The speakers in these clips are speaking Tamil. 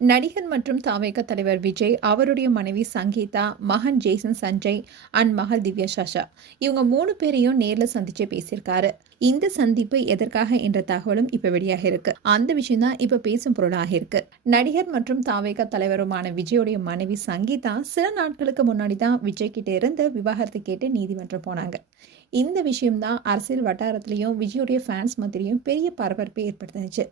நடிகர் மற்றும் தாவேக தலைவர் விஜய், அவருடைய மனைவி சங்கீதா, மகன் ஜேசன் சஞ்சய் அண்ட் மகள் திவ்யா சாஷா, இவங்க 3 பேரையும் நேர்ல சந்திச்சு பேசியிருக்காரு. இந்த சந்திப்பு எதற்காக என்ற தகவலும் இப்ப வெளியாக இருக்கு. அந்த விஷயம் தான் இப்ப பேசும் பொருளாக இருக்கு. நடிகர் மற்றும் தாவேக தலைவருமான விஜயோடைய மனைவி சங்கீதா சில நாட்களுக்கு முன்னாடி தான் விஜய் கிட்ட இருந்து விவாகரத்து கேட்டு நீதிமன்றம் போனாங்க. இந்த விஷயம் தான் அரசியல் வட்டாரத்திலையும் விஜயோடைய ஃபேன்ஸ் மத்தியிலையும் பெரிய பரபரப்பை ஏற்படுத்துச்சு.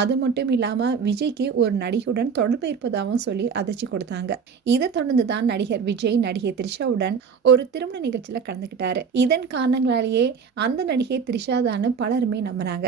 அது மட்டும் இல்லாம விஜய்க்கு ஒரு நடிகையுடன் தொடர்பு இருப்பதாகவும் சொல்லி அதிர்ச்சி கொடுத்தாங்க. இதை தொடர்ந்து தான் நடிகர் விஜய் நடிகை த்ரிஷாவுடன் ஒரு திருமண நிகழ்ச்சியில கலந்துக்கிட்டாரு. இதன் காரணங்களாலேயே அந்த நடிகை த்ரிஷா தான் பலருமே நம்பினாங்க.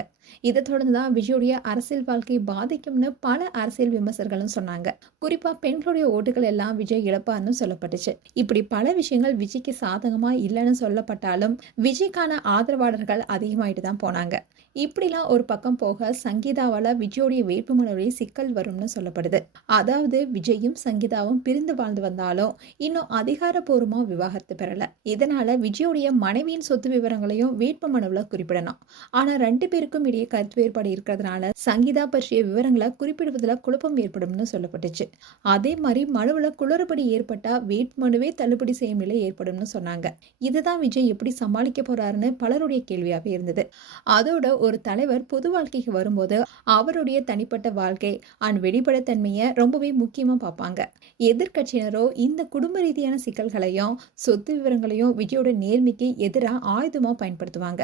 இதை தொடர்ந்து தான் விஜயோடைய அரசியல் வாழ்க்கை பாதிக்கும்னு பல அரசியல் விமர்சகர்களும் சொன்னாங்க. குறிப்பா பெண்களுடைய ஓட்டுகள் எல்லாம் விஜய் இழப்பார்னு சொல்லப்பட்டுச்சு. இப்படி பல விஷயங்கள் விஜய்க்கு சாதகமா இல்லைன்னு சொல்லப்பட்டாலும் விஜய்க்கான ஆதரவாளர்கள் அதிகமாயிட்டு தான் போனாங்க. இப்படிலாம் ஒரு பக்கம் போக சங்கீதாவால விஜயோடைய வேட்புமனுடைய சிக்கல் வரும்னு சொல்லப்படுது. அதாவது விஜயும் சங்கீதாவும் பிரிந்து வாழ்ந்து வந்தாலும் இன்னும் அதிகாரப்பூர்வமா விவாகரத்து பெறல. இதனால விஜயோடைய மனைவியின் சொத்து விவரங்களையும் வேட்புமனுவில் குறிப்பிடணும். ஆனா 2 பேருக்கும் இடையே கருத்து வேறுபாடு இருக்கிறதுனால சங்கீதா பற்றிய விவரங்களை குறிப்பிடுவதில் குழப்பம் ஏற்படும்னு சொல்லப்பட்டுச்சு. அதே மாதிரி மனுவில் குளறுபடி ஏற்பட்டா வேட்புமனுவே தள்ளுபடி செய்யும் நிலை ஏற்படும்னு சொன்னாங்க. இதுதான் விஜய் எப்படி சமாளிக்க போறாருன்னு பலருடைய கேள்வியாகவே இருந்தது. அதோட ஒரு தலைவர் பொது வாழ்க்கைக்கு வரும்போது அவருடைய தனிப்பட்ட வாழ்க்கை அண்ட் வெளிப்படைத்தன்மையை ரொம்பவே முக்கியமா பார்ப்பாங்க. எதிர்கட்சியினரோ இந்த குடும்ப ரீதியான சிக்கல்களையும் சொத்து விவரங்களையும் விஜயோட நேர்மைக்கு எதிராக ஆயுதமா பயன்படுத்துவாங்க.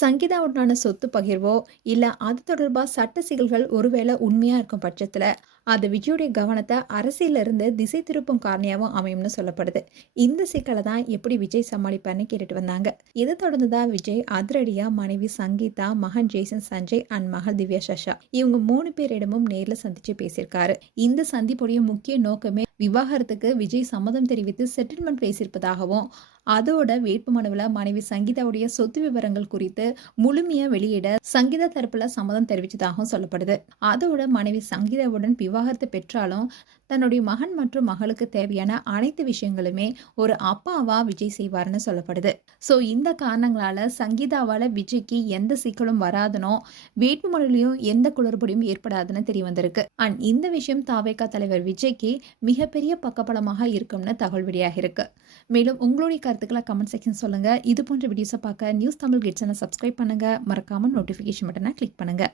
சங்கீதாவுடனான சொத்து பகிர்வோ இல்ல அது தொடர்பா சட்ட சிக்கல்கள் ஒருவேளை உண்மையா இருக்கும் பட்சத்துல அது விஜயோடைய கவனத்தை அரசியல இருந்து திசை திருப்பும் காரணியாகவும் அமையும்னு சொல்லப்படுது. இந்த சிக்கலை தான் எப்படி விஜய் சமாளிப்பார்னு கேட்டுட்டு வந்தாங்க. இதை தொடர்ந்து தான் விஜய் அதிரடியா மனைவி சங்கீதா, மகன் ஜேசன் சஞ்சய் அண்ட் மகள் திவ்யா சாஷா இவங்க 3 பேரிடமும் நேர்ல சந்திச்சு பேசியிருக்காரு. இந்த சந்திப்புடைய முக்கிய நோக்கமே விவாகரத்துக்கு விஜய் சம்மதம் தெரிவித்து செட்டில்மெண்ட் பேசியிருப்பதாகவும் அதோட வேட்புமனுவில் மனைவி சங்கீதாவுடைய சொத்து விவரங்கள் குறித்து முழுமையா வெளியிட சங்கீதா தரப்புல சம்மதம் தெரிவித்ததாகவும் சொல்லப்படுது. அதோட மனைவி சங்கீதாவுடன் விவாகரத்து பெற்றாலும் தன்னுடைய மகன் மற்றும் மகளுக்கு தேவையான அனைத்து விஷயங்களுமே ஒரு அப்பாவா விஜய் செய்வார்னு சொல்லப்படுது. ஸோ இந்த காரணங்களால சங்கீதாவால விஜய்க்கு எந்த சிக்கலும் வராதுனோ வேட்புமனுலையும் எந்த குளறுபடியும் ஏற்படாதுன்னு தெரிய வந்திருக்கு. அண்ட் இந்த விஷயம் தாவேகா தலைவர் விஜய்க்கு மிகப்பெரிய பக்கபலமாக இருக்கும்னு தகவல் வெளியாக இருக்கு. மேலும் உங்களுடைய கருத்துக்களை கமெண்ட் செக்ஷன் சொல்லுங்க. இது போன்ற வீடியோஸை பார்க்க நியூஸ் தமிழ் கிட்ஸ் சேனலை சப்ஸ்கிரைப் பண்ணுங்க. மறக்காம நோட்டிஃபிகேஷன் பட்டனை கிளிக் பண்ணுங்க.